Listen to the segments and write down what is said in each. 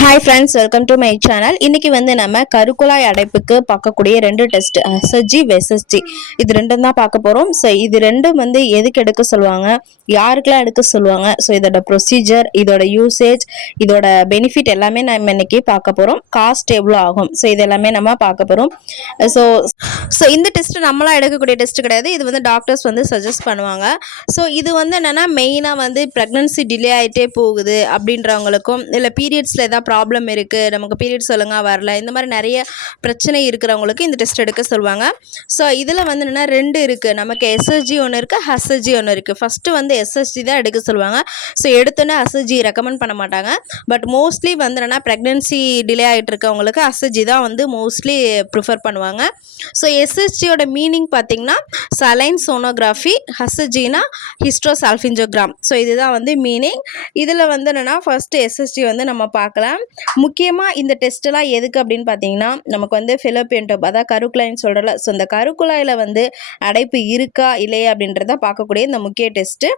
Hi friends, welcome to my channel. இன்னைக்கு நம்ம கருக்குழாய் அடைப்புக்கு பார்க்கக்கூடிய ரெண்டு டெஸ்ட், எஸ்எஸ்ஜி வெஸ்எஸ்ஜி, இது ரெண்டும் தான் பார்க்க போகிறோம். ஸோ இது ரெண்டும் எதுக்கு எடுக்க சொல்லுவாங்க, யாருக்கெல்லாம் எடுக்க சொல்லுவாங்க, ஸோ இதோட ப்ரொசீஜர், இதோட யூசேஜ், இதோட பெனிஃபிட் எல்லாமே நம்ம இன்னைக்கு பார்க்க போகிறோம். காஸ்ட் எவ்வளோ ஆகும், ஸோ இது எல்லாமே நம்ம பார்க்க போகிறோம். ஸோ ஸோ இந்த டெஸ்ட் நம்மளாம் எடுக்கக்கூடிய டெஸ்ட் கிடையாது. இது டாக்டர்ஸ் சஜஸ்ட் பண்ணுவாங்க. ஸோ இது என்னென்னா மெயினாக ப்ரெக்னன்சி டிலே ஆகிட்டே போகுது அப்படின்றவங்களுக்கும், இல்லை பீரியட்ஸில் ஏதாவது ப்ராப்ளம் இருக்குது, நமக்கு பீரியட்ஸ் ஒழுங்காக வரல, இந்த மாதிரி நிறைய பிரச்சனை இருக்கிறவங்களுக்கு இந்த டெஸ்ட் எடுக்க சொல்லுவாங்க. ஸோ இதில் என்னென்னா ரெண்டு இருக்குது, நமக்கு எஸ்எஸ்ஜி ஒன்று இருக்குது, ஹஸ்எஸ்ஜி ஒன்று இருக்குது. ஃபஸ்ட்டு எஸ்எஸ்ஜி தான் எடுக்க சொல்லுவாங்க. ஸோ எடுத்தோன்னே ஹஸ்எஸ்ஜி ரெக்கமெண்ட் பண்ண மாட்டாங்க. பட் மோஸ்ட்லி என்னென்னா ப்ரெக்னன்சி டிலே ஆகிட்டு இருக்கவங்களுக்கு ஹஸ்எஸ்ஜி தான் மோஸ்ட்லி ப்ரிஃபர் பண்ணுவாங்க. ஸோ எஸ்எஸ்ஜியோட மீனிங் பார்த்திங்கன்னா சலைன் சோனோகிராஃபி, ஹஸ்எஸ்ஜினா ஹிஸ்ட்ரோசால்ஃபிஞ்சோகிராம். ஸோ இதுதான் மீனிங். இதில் என்னென்னா ஃபஸ்ட்டு எஸ்எஸ்ஜி நம்ம பார்க்கலாம். முக்கியமாக இந்த டெஸ்ட்டெல்லாம் எதுக்கு அப்படின்னு பார்த்தீங்கன்னா, நமக்கு ஃபிலோப்பியன் டியூப், அதாவது கருக்குழாய்ன்னு சொல்கிறல, ஸோ இந்த கருக்குழாயில் அடைப்பு இருக்கா இல்லையா அப்படின்றத பார்க்கக்கூடிய இந்த முக்கிய டெஸ்ட்டு.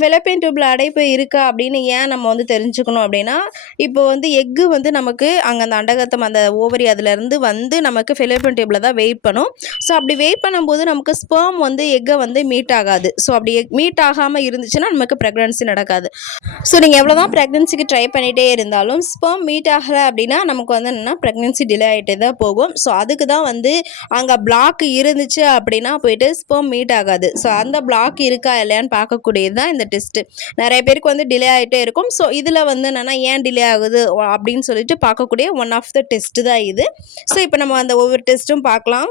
ஃபிலோப்பியன் டியூப்பில் அடைப்பு இருக்கா அப்படின்னு ஏன் நம்ம தெரிஞ்சுக்கணும் அப்படின்னா, இப்போ எக்கு நமக்கு அங்கே அந்த அண்டகத்தம், அந்த ஓவரி அதுலேருந்து நமக்கு ஃபிலோப்பியன் டியூப்பில் தான் வெயிட் பண்ணும். ஸோ அப்படி வெயிட் பண்ணும்போது நமக்கு ஸ்பெர்ம் எக்கை மீட் ஆகாது. ஸோ அப்படி மீட் ஆகாமல் இருந்துச்சுன்னா நமக்கு ப்ரெக்னன்சி நடக்காது. ஸோ நீங்கள் எவ்வளோ தான் ப்ரெக்னன்சிக்கு ட்ரை பண்ணிகிட்டே இருந்தாலும் ஸ்பெர்ம் மீட் ஆகலை அப்படின்னா நமக்கு என்னென்னா ப்ரெக்னன்சி டிலே ஆகிட்டே தான் போகும். ஸோ அதுக்கு தான் அங்கே பிளாக் இருந்துச்சு அப்படின்னா போயிட்டு ஸ்பெர்ம் மீட் ஆகாது. ஸோ அந்த பிளாக் இருக்கா இல்லையான்னு பார்க்கக்கூடியது தான் இந்த டெஸ்ட்டு. நிறைய பேருக்கு டிலே ஆகிட்டே இருக்கும். ஸோ இதில் என்னென்னா ஏன் டிலே ஆகுது அப்படின்னு சொல்லிட்டு பார்க்கக்கூடிய ஒன் ஆஃப் த டெஸ்ட்டு தான் இது. ஸோ இப்போ நம்ம அந்த ஒவ்வொரு டெஸ்ட்டும் பார்க்கலாம்.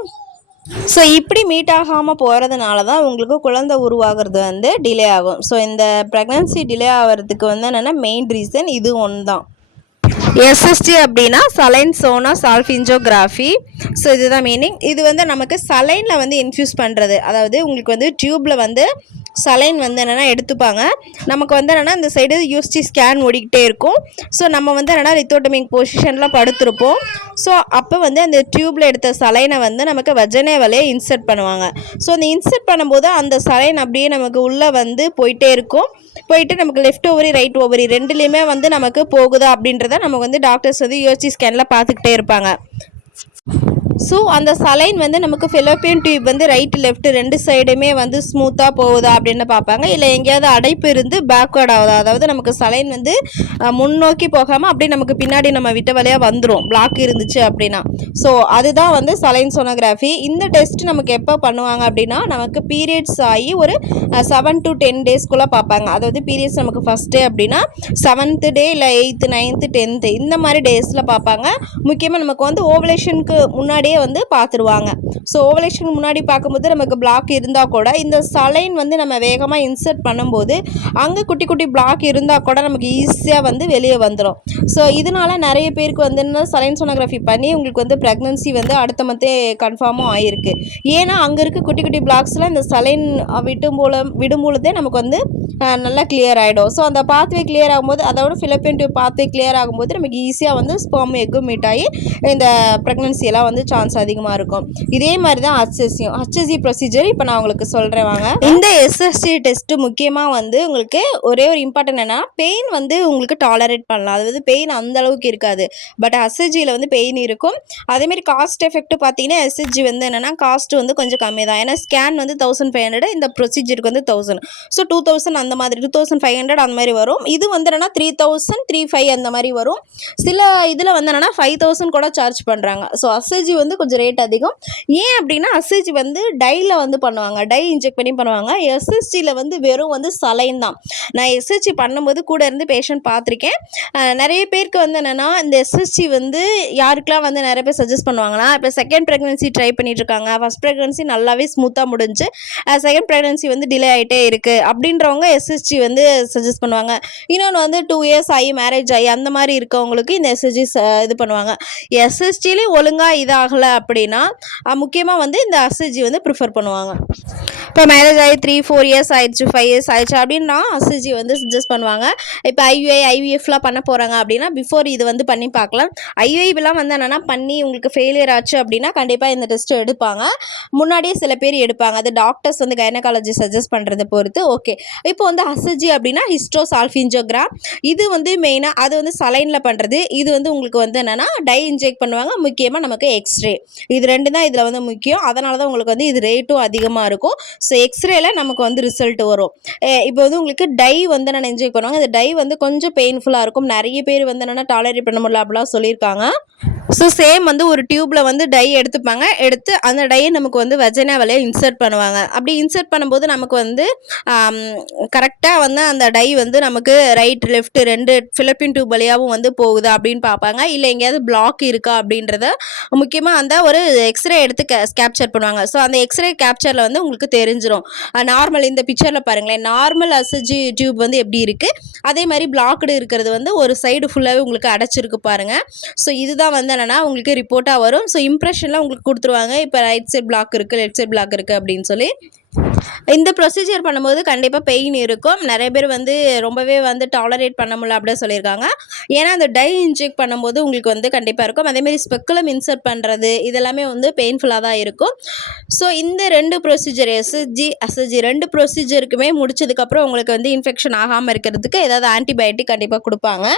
ஸோ இப்படி மீட் ஆகாமல் போகிறதுனால தான் உங்களுக்கு குழந்தை உருவாகிறது டிலே ஆகும். ஸோ இந்த ப்ரெக்னன்சி டிலே ஆகிறதுக்கு என்னென்னா மெயின் ரீசன் இது ஒன்று தான். எஸ்எஸ்டி அப்படின்னா சலைன் சோனா சால்ஃபிஞ்சோகிராஃபி. ஸோ இதுதான் மீனிங். இது நமக்கு சலைனில் இன்ஃப்யூஸ் பண்ணுறது, அதாவது உங்களுக்கு டியூப்பில் சலைன் என்னென்னா எடுத்துப்பாங்க. நமக்கு என்னென்னா இந்த சைடு யூஎஸ்டி ஸ்கேன் ஓடிக்கிட்டே இருக்கும். ஸோ நம்ம என்னென்னா லித்தோட்டமிக் பொசிஷனில் படுத்திருப்போம். ஸோ அப்போ அந்த டியூப்பில் எடுத்த சலைனை நமக்கு வஜனை வழியை இன்சர்ட் பண்ணுவாங்க. ஸோ அந்த இன்சர்ட் பண்ணும்போது அந்த சலைன் அப்படியே நமக்கு உள்ளே போயிட்டே இருக்கும். போயிட்டு நமக்கு லெஃப்ட் ஓவரி ரைட் ஓவரி ரெண்டுலேயுமே நமக்கு போகுதா அப்படின்றத நமக்கு டாக்டர்ஸ் யூஎஸ்டி ஸ்கேனில் பார்த்துக்கிட்டே இருப்பாங்க. ஸோ அந்த சலைன் நமக்கு ஃபிலோப்பியன் டியூப் ரைட்டு லெஃப்ட் ரெண்டு சைடுமே ஸ்மூத்தாக போகுதா அப்படின்னு பார்ப்பாங்க. இல்லை எங்கேயாவது அடைப்பு இருந்து பேக்வேர்ட் ஆகுதா, அதாவது நமக்கு சலைன் முன்னோக்கி போகாமல் அப்படியே நமக்கு பின்னாடி நம்ம விட்ட வழியாக வந்துடும் பிளாக் இருந்துச்சு அப்படின்னா. ஸோ அதுதான் சலைன் சோனோகிராஃபி. இந்த டெஸ்ட் நமக்கு எப்போ பண்ணுவாங்க அப்படின்னா, நமக்கு பீரியட்ஸ் ஆகி ஒரு 7 to 10 டேஸ்க்குள்ளே பார்ப்பாங்க. அதாவது பீரியட்ஸ் நமக்கு ஃபஸ்ட் டே அப்படின்னா 7th டே இல்லை 8th 9th 10th இந்த மாதிரி டேஸில் பார்ப்பாங்க. முக்கியமாக நமக்கு ஓவலேஷனுக்கு முன்னாடியே பார்த்துருவாங்க. ஸோ ஓவலேஷனுக்கு முன்னாடி பார்க்கும்போது நமக்கு பிளாக் இருந்தால் கூட இந்த சலைன் நம்ம வேகமாக இன்சர்ட் பண்ணும்போது அங்கே குட்டி குட்டி பிளாக் இருந்தால் கூட நமக்கு ஈஸியாக வெளியே வந்துடும். ஸோ இதனால நிறைய பேருக்கு சலைன் சோனோகிராஃபி பண்ணி உங்களுக்கு ப்ரெக்னன்சி அடுத்த மந்தே கன்ஃபார்மும் ஆகிருக்கு. ஏன்னா அங்கே இருக்க குட்டி குட்டி பிளாக்ஸ்லாம் இந்த சலைன் விடும்பொழுதே நமக்கு நல்லா கிளியர் ஆகிடும். ஸோ அந்த பாத்வே கிளியர் ஆகும்போது, அதோட ஃபிலோப்பியன் டியூப் பாத்வே கிளியர் ஆகும்போது நமக்கு ஈஸியாக ஸ்பெர்ம் எக்கும் மீட் ஆகி இந்த ப்ரெக்னன்சியெல்லாம் சான்ஸ் அதிகமாக இருக்கும். இதே மாதிரி தான் ஹச்எஸ்சி ப்ரொசீஜர் இப்போ நான் உங்களுக்கு சொல்கிறேன் வாங்க. இந்த எஸ்எஸ்டி டெஸ்ட்டு முக்கியமாக உங்களுக்கு ஒரே ஒரு இம்பார்ட்டன்ட் என்னன்னா, பெயின் உங்களுக்கு டாலரேட் பண்ணலாம், அதாவது பெயின் அந்த அளவுக்கு இருக்காது. பட் எஸ்எஸ்ஜியில் பெயின் இருக்கும். அதேமாதிரி காஸ்ட் எஃபெக்ட் பார்த்தீங்கன்னா எஸ்எஸ்ஜி என்னென்னா காஸ்ட் கொஞ்சம் கம்மி தான். ஏன்னா ஸ்கேன் 1500, இந்த ப்ரொசீஜருக்கு 1000. ஸோ 2000 அந்த மாதிரி 2500 அந்த மாதிரி வரும். இது என்னென்னா 3000 3500 அந்த மாதிரி வரும். சில இதில் என்னென்னா 5000 கூட சார்ஜ் பண்ணுறாங்க. ஸோ எஸ்எஸ்ஜி கொஞ்சம் ரேட் அதிகம். ஏன் அப்படின்னா எஸ்எஸ்ஜி டையில் பண்ணுவாங்க, டை இன்ஜெக்ட் பண்ணி பண்ணுவாங்க. எஸ்எஸ்ஜியில் வெறும் சலைன் தான். நான் எஸ்எஸ்ஜி பண்ணும்போது கூட இருந்து பேஷண்ட் பார்த்துருக்கேன். நிறைய பேருக்கு என்னென்னா இந்த எஸ்எஸ்ஜி யாருக்கெல்லாம் நிறைய பேர் சஜஸ்ட் பண்ணுவாங்கன்னா, இப்போ செகண்ட் ப்ரெக்னன்சி ட்ரை பண்ணிட்டு இருக்காங்க, ஃபஸ்ட் ப்ரெக்னன்சி நல்லாவே ஸ்மூத்தாக முடிஞ்சு செகண்ட் ப்ரெக்னன்சி டிலே ஆகிட்டே இருக்குது அப்படின்றவங்க எஸ்எஸ்ஜி சஜஸ்ட் பண்ணுவாங்க. இன்னொன்று 2 years ஆகி மேரேஜ் ஆகி அந்த மாதிரி இருக்கவங்களுக்கு இந்த எஸ்எஸ்ஜி இது பண்ணுவாங்க. எஸ்எஸ்ஜிலே ஒழுங்காக இதாக ஆகலை அப்படின்னா முக்கியமாக வந்து இந்த அசிஜி வந்து ப்ரிஃபர் பண்ணுவாங்க. இப்போ மேரேஜ் ஆகி 3-4 இயர்ஸ் ஆயிடுச்சு, 5 இயர்ஸ் ஆயிடுச்சு அப்படின்னா அசிஜி வந்து சஜஸ்ட் பண்ணுவாங்க. இப்போ ஐவிஎஃப்லாம் பண்ண போகிறாங்க அப்படின்னா பிஃபோர் இது வந்து பண்ணி பார்க்கலாம். ஐவிஎஃப்லாம் வந்து என்னென்னா பண்ணி உங்களுக்கு ஃபெயிலியர் ஆச்சு அப்படின்னா கண்டிப்பாக இந்த டெஸ்ட்டு எடுப்பாங்க. முன்னாடியே சில பேர் எடுப்பாங்க. அது டாக்டர்ஸ் வந்து கைனகாலஜி சஜஸ்ட் பண்ணுறதை பொறுத்து. ஓகே, இப்போ வந்து அசிஜி அப்படின்னா ஹிஸ்டோசால்ஃபின்ஜோகிராம். இது வந்து மெயினாக அது வந்து சலைனில் பண்ணுறது. இது வந்து உங்களுக்கு வந்து என்னென்னா டை இன்ஜெக்ட் பண்ணுவாங்க. முக்கியமாக நமக்கு எக்ஸ்ரே, இது 2 தான் இதில் வந்து முக்கியம். அதனால தான் உங்களுக்கு வந்து இது ரேட்டும் அதிகமாக இருக்கும். ஸோ எக்ஸ்ரேல நமக்கு வந்து ரிசல்ட் வரும். இப்போ வந்து உங்களுக்கு டை வந்து நான் என்ஜாய் பண்ணுவாங்க. இந்த டை வந்து கொஞ்சம் பெயின்ஃபுல்லாக இருக்கும். நிறைய பேர் வந்து என்னென்னா டாலரேட் பண்ண முடியல அப்படிலாம் சொல்லியிருக்காங்க. ஸோ சேம் வந்து ஒரு டியூப்பில் வந்து டை எடுத்துப்பாங்க. எடுத்து அந்த டையை நமக்கு வந்து வெஜைனா வழியாக இன்சர்ட் பண்ணுவாங்க. அப்படி இன்சர்ட் பண்ணும்போது நமக்கு வந்து கரெக்டாக வந்து அந்த டை வந்து நமக்கு ரைட் லெஃப்ட் 2 ஃபிலிப்பின் டியூப் வழியாகவும் வந்து போகுது அப்படின்னு பார்ப்பாங்க. இல்லை எங்கேயாவது பிளாக் இருக்கா அப்படின்றத முக்கியமாக அந்த ஒரு எக்ஸ்ரே எடுத்து கேப்சர் பண்ணுவாங்க. ஸோ அந்த எக்ஸ்ரே கேப்சரில் வந்து உங்களுக்கு தெரிஞ்சிடும். நார்மல் இந்த பிக்சரில் பாருங்களேன், நார்மல் அசிஜி டியூப் வந்து எப்படி இருக்குது, அதே மாதிரி பிளாக்டு இருக்கிறது வந்து ஒரு சைடு ஃபுல்லாகவே உங்களுக்கு அடைச்சிருக்கு பாருங்கள். ஸோ இதுதான் வந்து என்னென்னா உங்களுக்கு ரிப்போர்ட்டாக வரும். ஸோ இம்ப்ரெஷன்லாம் உங்களுக்கு கொடுத்துருவாங்க. இப்போ ரைட் சைட் பிளாக் இருக்குது, லெஃப்ட் சைட் பிளாக் இருக்குது அப்படின்னு சொல்லி. இந்த ப்ரொசீஜர் பண்ணும்போது கண்டிப்பாக பெயின் இருக்கும். நிறைய பேர் வந்து ரொம்பவே வந்து டாலரேட் பண்ண முடியல அப்படின்னு சொல்லியிருக்காங்க. ஏன்னா அந்த டை இன்ஜெக்ட் பண்ணும்போது உங்களுக்கு வந்து கண்டிப்பாக இருக்கும். அதேமாதிரி ஸ்பெக்குலம் இன்சர்ட் பண்ணுறது இதெல்லாமே வந்து பெயின்ஃபுல்லாக தான் இருக்கும். ஸோ இந்த 2 ப்ரொசீஜர் எஸ்எஸ்ஜி, அசிஜி 2 ப்ரொசீஜருக்குமே முடிச்சதுக்கப்புறம் உங்களுக்கு வந்து இன்ஃபெக்ஷன் ஆகாமல் இருக்கிறதுக்கு ஏதாவது ஆன்டிபயோட்டிக் கண்டிப்பாக கொடுப்பாங்க.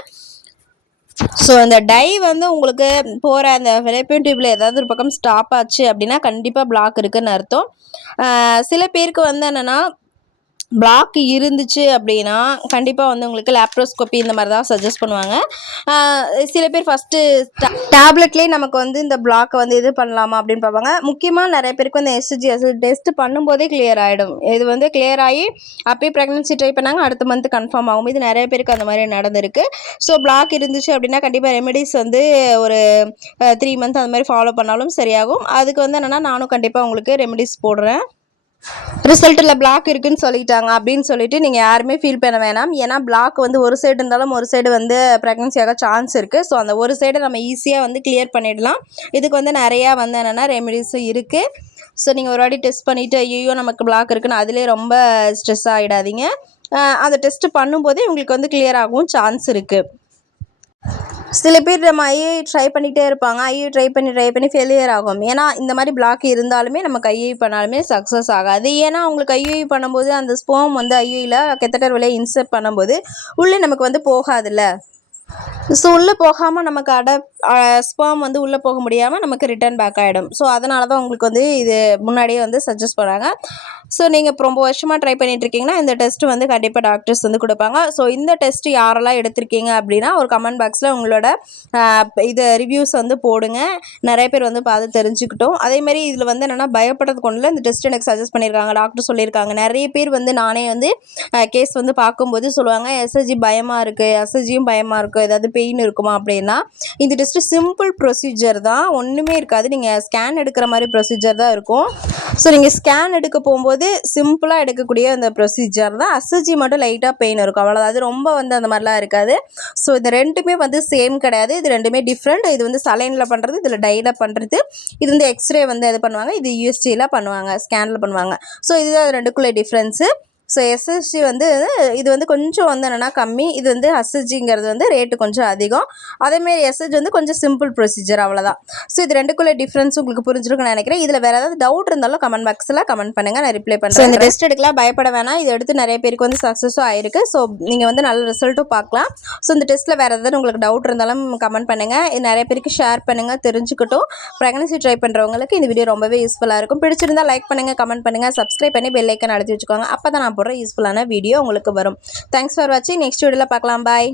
ஸோ அந்த டை வந்து உங்களுக்கு போகிற அந்த ஃபிலிப்பின் டியூப்பில் ஏதாவது ஒரு பக்கம் ஸ்டாப் ஆச்சு அப்படின்னா கண்டிப்பாக பிளாக் இருக்குதுன்னு அர்த்தம். சில பேருக்கு வந்து என்னென்னா பிளாக் இருந்துச்சு அப்படின்னா கண்டிப்பாக வந்து உங்களுக்கு லேப்ரோஸ்கோப்பி இந்த மாதிரி தான் சஜஸ்ட் பண்ணுவாங்க. சில பேர் ஃபஸ்ட்டு டேப்லெட்லேயே நமக்கு வந்து இந்த பிளாக்கை வந்து இது பண்ணலாமா அப்படின்னு பார்ப்பாங்க. முக்கியமாக நிறைய பேருக்கு வந்து எஸ்ஜி டெஸ்ட் பண்ணும்போதே கிளியர் ஆகிடும். இது வந்து கிளியர் ஆகி அப்பயே ப்ரெக்னன்சி ட்ரை பண்ணாங்க, அடுத்த மந்த் கன்ஃபார்ம் ஆகும். இது நிறைய பேருக்கு அந்த மாதிரி நடந்திருக்கு. ஸோ பிளாக் இருந்துச்சு அப்படின்னா கண்டிப்பாக ரெமெடிஸ் வந்து ஒரு 3 மந்த் அந்த மாதிரி ஃபாலோ பண்ணாலும் சரியாகும். அதுக்கு வந்து என்னென்னா நானும் கண்டிப்பாக உங்களுக்கு ரெமெடிஸ் போடுறேன். ரிசல்ட்டில் பிளாக் இருக்குன்னு சொல்லிட்டாங்க அப்படின்னு சொல்லிட்டு நீங்கள் யாருமே ஃபீல் பண்ண வேணாம். ஏன்னா பிளாக் வந்து ஒரு சைடு இருந்தாலும் ஒரு சைடு வந்து ப்ரெக்னன்சி ஆக சான்ஸ் இருக்குது. ஸோ அந்த ஒரு சைடை நம்ம ஈஸியாக வந்து கிளியர் பண்ணிடலாம். இதுக்கு வந்து நிறையா வந்து என்னென்னா ரெமெடிஸும் இருக்குது. ஸோ நீங்கள் ஒரு வாட்டி டெஸ்ட் பண்ணிவிட்டு ஐயோ நமக்கு பிளாக் இருக்குன்னு அதிலே ரொம்ப ஸ்ட்ரெஸ் ஆகிடாதீங்க. அந்த டெஸ்ட்டு பண்ணும்போதே உங்களுக்கு வந்து கிளியர் ஆகவும் சான்ஸ் இருக்குது. சில பேர் நம்ம ஐஏ ட்ரை பண்ணிகிட்டே இருப்பாங்க. ஐஏ ட்ரை பண்ணி ஃபெயிலியர் ஆகும். ஏன்னா இந்த மாதிரி பிளாக் இருந்தாலுமே நமக்கு ஐஏ பண்ணாலுமே சக்ஸஸ் ஆகாது. ஏன்னா உங்களுக்கு ஐஏ பண்ணும்போது அந்த ஸ்போம் வந்து ஐஏயில் கெத்தட்டர் வழியாக இன்சர்ட் பண்ணும்போது உள்ளே நமக்கு வந்து போகாதுல்ல. ஸோ உள்ளே போகாமல் நமக்கு ஸ்பெர்ம் வந்து உள்ளே போக முடியாமல் நமக்கு ரிட்டர்ன் பேக் ஆகிடும். ஸோ அதனால தான் உங்களுக்கு வந்து இது முன்னாடியே வந்து சஜஸ்ட் பண்ணுறாங்க. ஸோ நீங்கள் இப்போ ரொம்ப வருஷமாக ட்ரை பண்ணிகிட்ருக்கீங்கன்னா இந்த டெஸ்ட்டு வந்து கண்டிப்பாக டாக்டர்ஸ் வந்து கொடுப்பாங்க. ஸோ இந்த டெஸ்ட்டு யாரெல்லாம் எடுத்திருக்கீங்க அப்படின்னா ஒரு கமெண்ட் பாக்ஸில் உங்களோட இது ரிவ்யூஸ் வந்து போடுங்க. நிறைய பேர் வந்து பார்த்து தெரிஞ்சுக்கிட்டோம். அதேமாதிரி இதில் வந்து என்னென்னா பயப்படுறதுக்கு ஒன்றும் இல்லை. இந்த டெஸ்ட் எனக்கு சஜஸ்ட் பண்ணியிருக்காங்க, டாக்டர் சொல்லியிருக்காங்க. நிறைய பேர் வந்து நானே வந்து கேஸ் வந்து பார்க்கும்போது சொல்லுவாங்க எஸ்எஸ்ஜி பயமாக இருக்குது, எஸ்எஸ்ஜியும் பயமாக இருக்குது, ஏதாவது பெயின் இருக்குமா அப்படின்னா இந்த டெஸ்ட்டு சிம்பிள் ப்ரொசீஜர் தான், ஒன்றுமே இருக்காது. நீங்கள் ஸ்கேன் எடுக்கிற மாதிரி ப்ரொசீஜர் தான் இருக்கும். ஸோ நீங்கள் ஸ்கேன் எடுக்க போகும்போது சிம்பிளாக எடுக்கக்கூடிய அந்த ப்ரொசீஜர் தான். அசிஜி மட்டும் லைட்டாக பெயின் இருக்கும், அவ்வளோதான். அது ரொம்ப வந்து அந்த மாதிரிலாம் இருக்காது. ஸோ இது 2மே வந்து சேம் கிடையாது. இது 2மே டிஃப்ரெண்ட். இது வந்து சலைனில் பண்ணுறது, இதில் டையில் பண்ணுறது. இது வந்து எக்ஸ்ரே வந்து இது பண்ணுவாங்க, இது யூஎஸ்டியில் பண்ணுவாங்க, ஸ்கேனில் பண்ணுவாங்க. ஸோ இதுதான் 2க்குள்ளே டிஃப்ரென்ஸு. ஸோ எஸ்எஸ்ஜி வந்து இது வந்து கொஞ்சம் வந்து என்னென்னா கம்மி. இது வந்து அசிஜிங்கிறது வந்து ரேட்டு கொஞ்சம் அதிகம். அதேமாரி எஸ்எஸ்ஜி வந்து கொஞ்சம் சிம்பிள் ப்ரொசீஜர், அவ்வளோதான். ஸோ இது 2க்குள்ளே டிஃப்ரென்ஸ் உங்களுக்கு புரிஞ்சிருக்குன்னு நினைக்கிறேன். இதில் வேறு ஏதாவது டவுட் இருந்தாலும் கமெண்ட் பாக்ஸில் கமெண்ட் பண்ணுங்கள், நான் ரிப்ளை பண்ணுறேன். இந்த டெஸ்ட் எடுக்கலாம் பயப்பட வேணாம். இது எடுத்து நிறைய பேருக்கு வந்து சக்ஸஸும் ஆயிருக்கு. ஸோ நீங்கள் வந்து நல்ல ரிசல்ட்டும் பார்க்கலாம். ஸோ இந்த டெஸ்ட்டில் வேறு ஏதாவது உங்களுக்கு டவுட் இருந்தாலும் கமெண்ட் பண்ணுங்கள். இது நிறைய பேருக்கு ஷேர் பண்ணுங்கள், தெரிஞ்சுக்கிட்டும். ப்ரெக்னன்சி ட்ரை பண்ணுறவங்களுக்கு இந்த வீடியோ ரொம்பவே யூஸ்ஃபுல்லாக இருக்கும். பிடிச்சிருந்தால் லைக் பண்ணுங்கள், கமெண்ட் பண்ணுங்கள், சப்ஸ்கிரைப் பண்ணி பெல் ஐக்கான் அழுத்தி வச்சுக்கோங்க. அப்போ தான் நான் போடுற யூஸ்ஃபுல்லான வீடியோ உங்களுக்கு வரும். தேங்க்ஸ் ஃபார் வாட்சிங். நெக்ஸ்ட் வீடியோவில் பார்க்கலாம். பாய்.